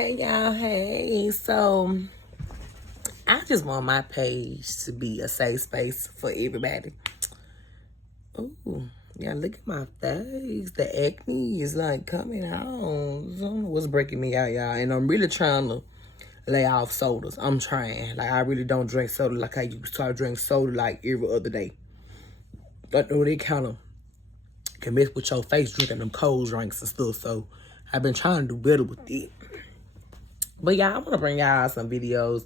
Hey y'all, hey. So I just want my page to be a safe space for everybody. Ooh, yeah, look at my face. The acne is like coming out. I don't know what's breaking me out, y'all. And I'm really trying to lay off sodas. I'm trying. Like, I really don't drink soda like I used to. I drink soda like every other day. But they kind of can mess with your face drinking them cold drinks and stuff. So I've been trying to do better with it. But y'all, I want to bring y'all some videos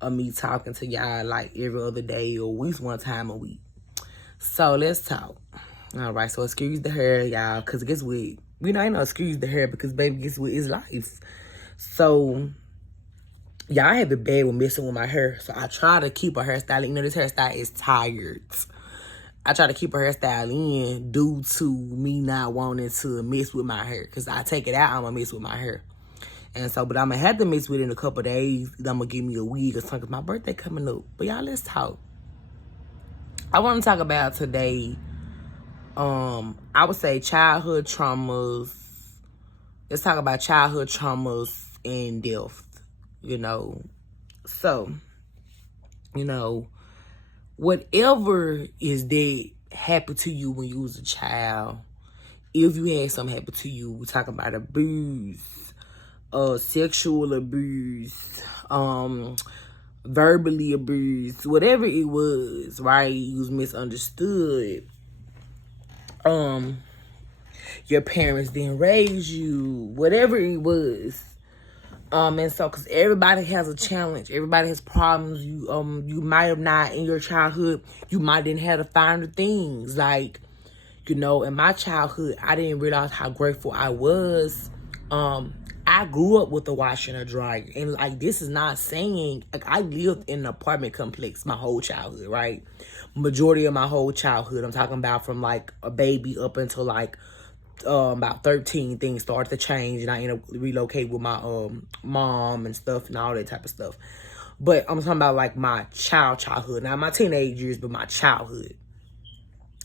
of me talking to y'all like every other day or at least one time a week. So let's talk. All right, so excuse the hair, y'all, because guess what? You know, I know excuse the hair because, baby, guess what? It's life. So, y'all have it bad with messing with my hair. So I try to keep a hairstyle. You know, this hairstyle is tired. I try to keep a hairstyle in due to me not wanting to mess with my hair. Because I take it out, I'm going to mess with my hair. And so, but I'm going to have to mess with it in a couple of days. I'm going to give me a wig or something because my birthday coming up. But y'all, let's talk. I want to talk about today, I would say childhood traumas. Let's talk about childhood traumas and death, you know. So, you know, whatever is that happened to you when you was a child, if you had something happen to you, we're talking about abuse, sexual abuse, verbally abused, whatever it was, right? You was misunderstood. Your parents didn't raise you, whatever it was. And so, cause everybody has a challenge, everybody has problems. You might have not in your childhood, you might didn't have to find the things. Like, you know, in my childhood, I didn't realize how grateful I was. I grew up with a washer and a dryer. And, like, this is not saying, like, I lived in an apartment complex my whole childhood, right? Majority of my whole childhood. I'm talking about from, like, a baby up until, like, about 13, things started to change. And I ended up relocating with my mom and stuff and all that type of stuff. But I'm talking about, like, my childhood. Not my teenage years, but my childhood.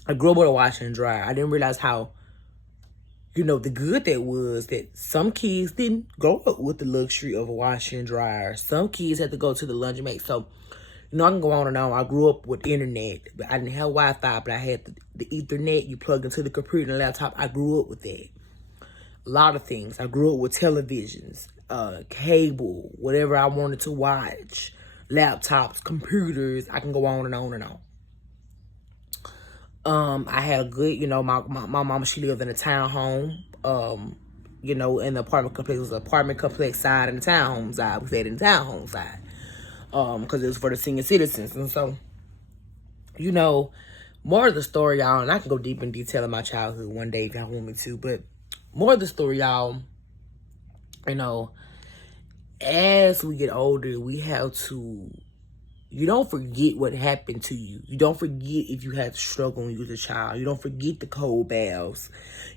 I grew up with a washer and dryer. I didn't realize how, you know, the good that was that some kids didn't grow up with the luxury of a washer and dryer. Some kids had to go to the laundromat. So, you know, I can go on and on. I grew up with internet, but I didn't have Wi-Fi, but I had the Ethernet. You plug into the computer and laptop. I grew up with that. A lot of things. I grew up with televisions, cable, whatever I wanted to watch, laptops, computers. I can go on and on and on. I had a good, you know, my mama, she lived in a townhome, you know, in the apartment complex. It was an apartment complex side and the townhome side. We said in the townhome side, because it was for the senior citizens. And so, you know, more of the story, y'all, and I can go deep in detail in my childhood one day if y'all want me to, but more of the story, y'all, you know, as we get older, we have to, you don't forget what happened to you. You don't forget if you had to struggle when you was a child. You don't forget the cold baths.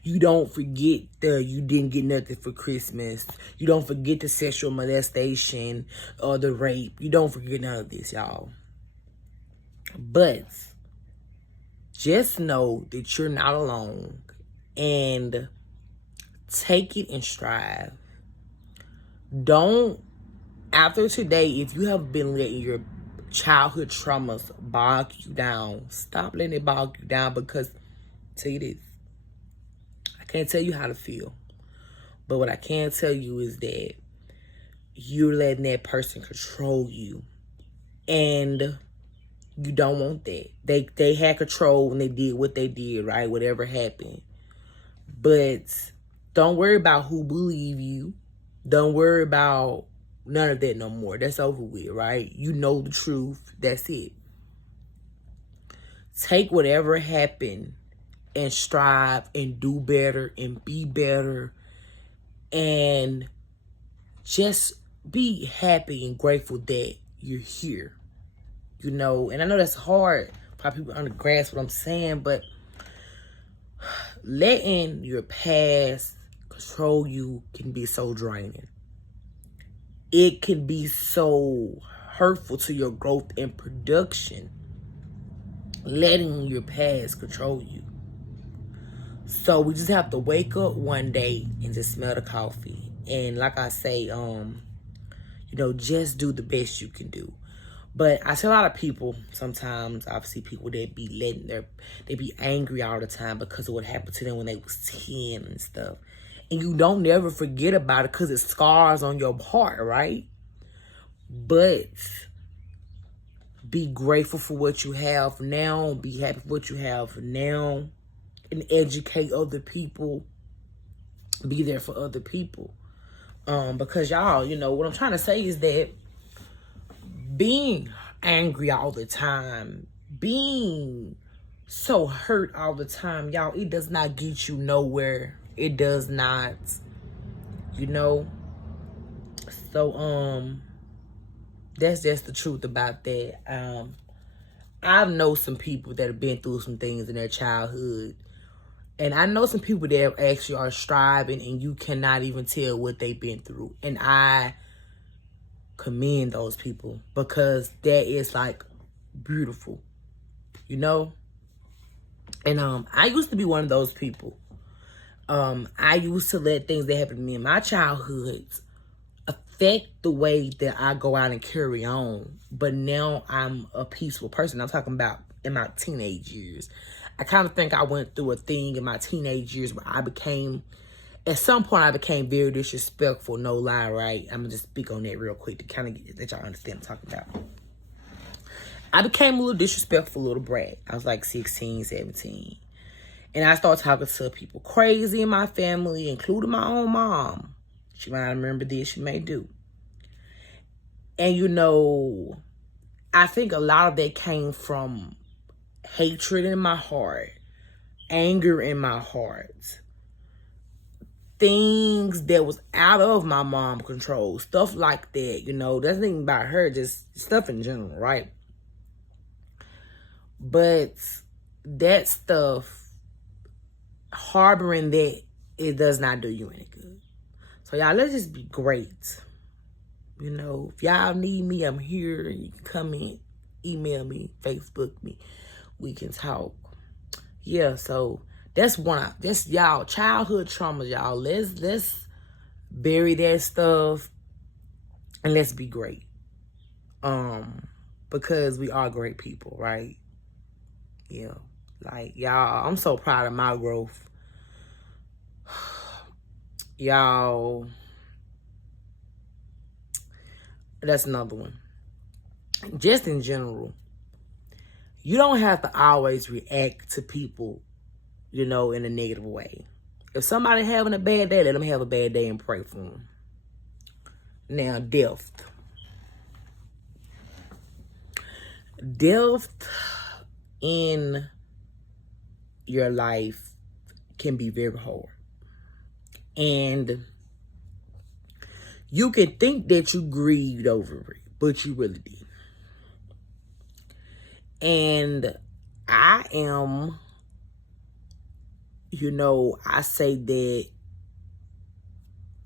You don't forget you didn't get nothing for Christmas. You don't forget the sexual molestation or the rape. You don't forget none of this, y'all. But just know that you're not alone and take it and strive. Don't, after today, if you have been letting your childhood traumas bog you down, stop letting it bog you down, because I'll tell you this, I can't tell you how to feel, but what I can tell you is that you're letting that person control you, and you don't want that. They had control when they did what they did, right? Whatever happened. But don't worry about who believe you. Don't worry about none of that no more. That's over with, right? You know the truth. That's it. Take whatever happened and strive and do better and be better. And just be happy and grateful that you're here. You know, and I know that's hard for people to grasp what I'm saying, but letting your past control you can be so draining. It can be so hurtful to your growth and production, letting your past control you. So we just have to wake up one day and just smell the coffee And like I say, you know, just do the best you can do. But I see a lot of people, sometimes I see people that be they be angry all the time because of what happened to them when they was 10 and stuff. And you don't never forget about it because it scars on your heart, right? But be grateful for what you have now. Be happy for what you have now. And educate other people. Be there for other people. Because y'all, you know, what I'm trying to say is that being angry all the time, being so hurt all the time, y'all, it does not get you nowhere. It does not, you know. So, that's just the truth about that. I know some people that have been through some things in their childhood. And I know some people that actually are striving and you cannot even tell what they've been through. And I commend those people because that is like beautiful, you know. And I used to be one of those people. I used to let things that happened to me in my childhood affect the way that I go out and carry on. But now I'm a peaceful person. I'm talking about in my teenage years. I kind of think I went through a thing in my teenage years where at some point I became very disrespectful, no lie, right? I'm going to just speak on that real quick to kind of let y'all understand what I'm talking about. I became a little disrespectful little brat. I was like 16, 17. And I started talking to people crazy in my family, including my own mom. She might not remember this, she may do. And you know, I think a lot of that came from hatred in my heart, anger in my heart, things that was out of my mom's control, stuff like that, you know. That's nothing about her, just stuff in general, right? But that stuff, harboring that, it does not do you any good. So y'all, let's just be great. You know, if y'all need me, I'm here. You can come in, email me, Facebook me. We can talk. Yeah, so that's y'all childhood traumas, y'all. Let's bury that stuff and let's be great. Because we are great people, right? Yeah. Like, y'all, I'm so proud of my growth. Y'all, that's another one. Just in general, you don't have to always react to people, you know, in a negative way. If somebody having a bad day, let them have a bad day and pray for them. Now, death. Death in your life can be very hard. And you can think that you grieved over it, but you really did. And I am, you know, I say that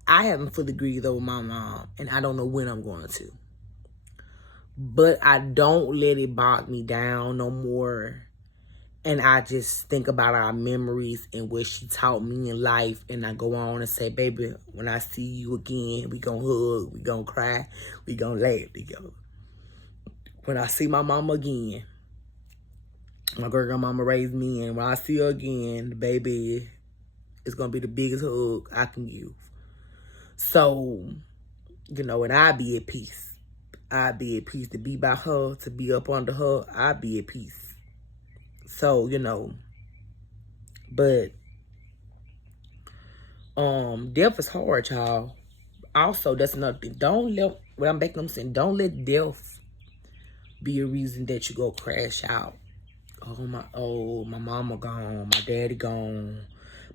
I haven't fully grieved over my mom, and I don't know when I'm going to. But I don't let it bog me down no more. And I just think about our memories and what she taught me in life. And I go on and say, baby, when I see you again, we gonna hug, we gonna cry, we gonna laugh together. When I see my mama again, my great-grandmama raised me, and when I see her again, baby, it's gonna be the biggest hug I can give. So, you know, and I be at peace. I be at peace to be by her, to be up under her. I be at peace. So, you know, but death is hard, y'all. Also, that's another thing. Don't let death be a reason that you go crash out. My mama gone, my daddy gone,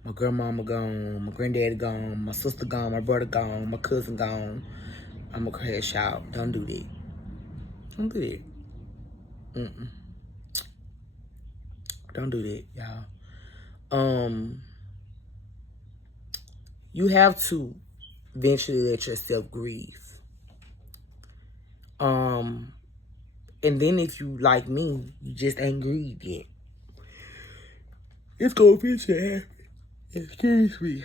my grandmama gone, my granddaddy gone, my sister gone, my brother gone, my cousin gone. I'm gonna crash out. Don't do that. Don't do that. Don't do that, y'all. You have to eventually let yourself grieve. And then if you like me, you just ain't grieved yet. It's gonna eventually happen. Excuse me.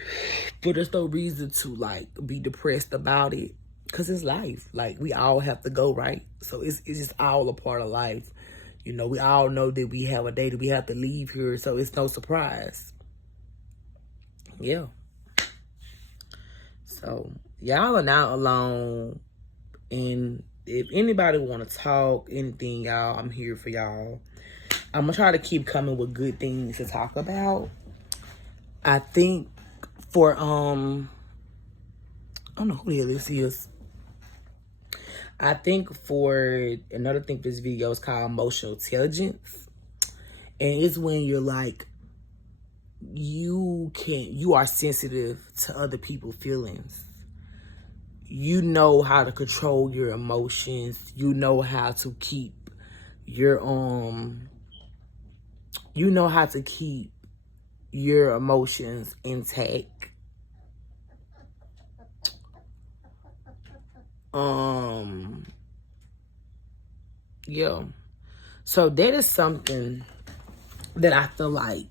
But there's no reason to, like, be depressed about it. Because it's life. Like, we all have to go, right? So it's just all a part of life. You know, we all know that we have a day that we have to leave here. So it's no surprise. Yeah. So, y'all are not alone. And if anybody want to talk, anything, y'all, I'm here for y'all. I'm going to try to keep coming with good things to talk about. I think for, I don't know who the hell this is. I think for, another thing for this video is called emotional intelligence. And it's when you're like, you are sensitive to other people's feelings. You know how to control your emotions. You know how to keep your, you know how to keep your emotions intact. Yeah. So that is something that I feel like,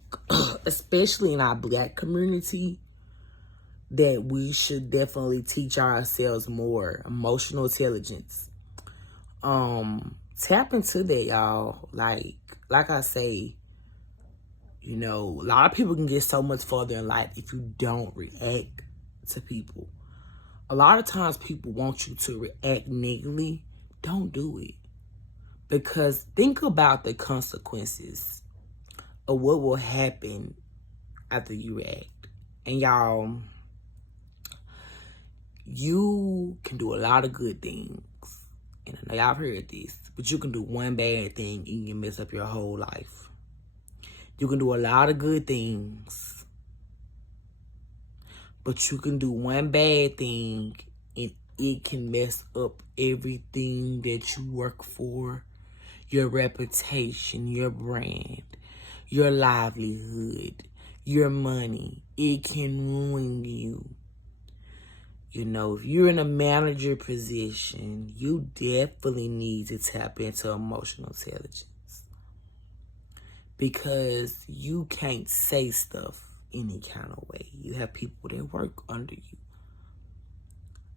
especially in our Black community, that we should definitely teach ourselves more emotional intelligence. Tap into that, y'all. Like I say, you know, a lot of people can get so much further in life if you don't react to people. A lot of times people want you to react negatively. Don't do it. Because think about the consequences of what will happen after you react. And y'all, you can do a lot of good things. And I know y'all heard this, but you can do one bad thing and you can mess up your whole life. You can do a lot of good things, but you can do one bad thing and it can mess up everything that you work for. Your reputation, your brand, your livelihood, your money. It can ruin you. You know, if you're in a manager position, you definitely need to tap into emotional intelligence. Because you can't say stuff any kind of way. You have people that work under you.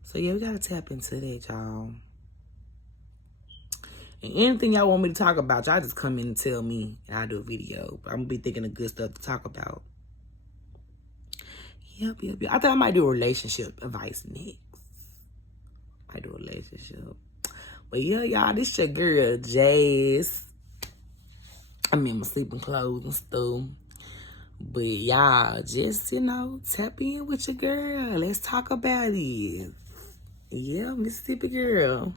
So yeah, we gotta tap into that, y'all. And anything y'all want me to talk about, y'all just come in and tell me and I'll do a video. But I'm gonna be thinking of good stuff to talk about. Yep. I think I might do a relationship advice next. I do a relationship. But yeah, y'all, this your girl, Jazz. I'm in my sleeping clothes and stuff. But y'all, just, you know, tap in with your girl. Let's talk about it. Yeah, Mississippi girl.